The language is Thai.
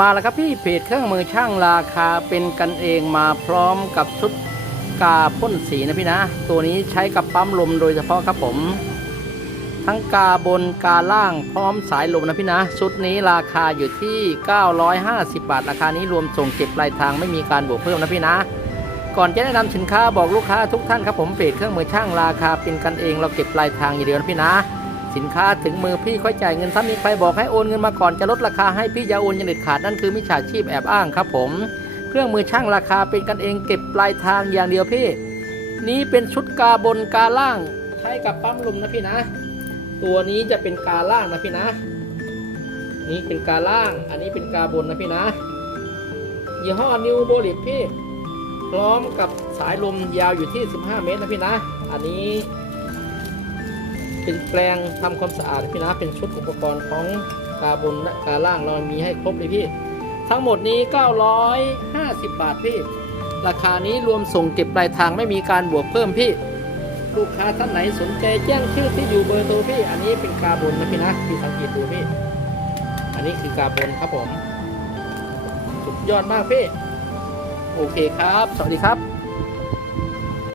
มาแล้วครับพี่เพจเครื่องมือช่างราคาเป็นกันเองมาพร้อมกับชุดกาพ่นสีนะพี่นะ ตัวนี้ใช้กับปั๊มลมโดยเฉพาะครับผม ทั้งกาบนกาล่างพร้อมสายลมนะพี่นะ ชุดนี้ราคาอยู่ที่ 950 บาท ราคานี้รวมส่งเก็บปลายทางไม่มีการบวกเพิ่มนะพี่นะ ก่อนจะแนะนำสินค้าบอกลูกค้าทุกท่านครับผมเพจเครื่องมือช่างราคาเป็นกันเองเราเก็บปลายทางอย่างเดียวนะพี่นะ สินค้าถึงมือพี่ค่อยจ่ายเงินถ้ามีใครบอกให้โอนเงินมาก่อนจะลดราคาให้พี่อย่าโอนอยังเด็ดขาดนั่นคือมิจฉาชีพแอบอ้างครับผม เครื่องมือช่างราคาเป็นกันเองเก็บปลายทางอย่างเดียวพี่ นี้เป็นชุดกาบนกาล่างใช้กับปั๊มลมนะพี่นะ ตัวนี้จะเป็นกาล่างนะพี่นะ นี่เป็นกาล่าง อันนี้เป็นกาบนนะพี่นะยี่ห้อนิวโบลิปพี่พร้อมกับสายลมยาวอยู่ที่ 15 เมตรนะพี่นะ อันนี้ เป็นแปลงทำความสะอาดพี่นะเป็นชุดอุปกรณ์ของกาบนและกาล่างเรามีให้ครบเลยพี่ ทั้งหมดนี้ 950 บาทพี่ ราคานี้รวมส่งเก็บปลายทางไม่มีการบวกเพิ่มพี่ ลูกค้าท่านไหนสนใจแจ้งชื่อที่อยู่เบอร์โทรพี่ อันนี้เป็นกาบนนะพี่นะพี่สังเกตดูพี่ อันนี้คือกาบนครับผม สุดยอดมากพี่ โอเคครับ สวัสดีครับ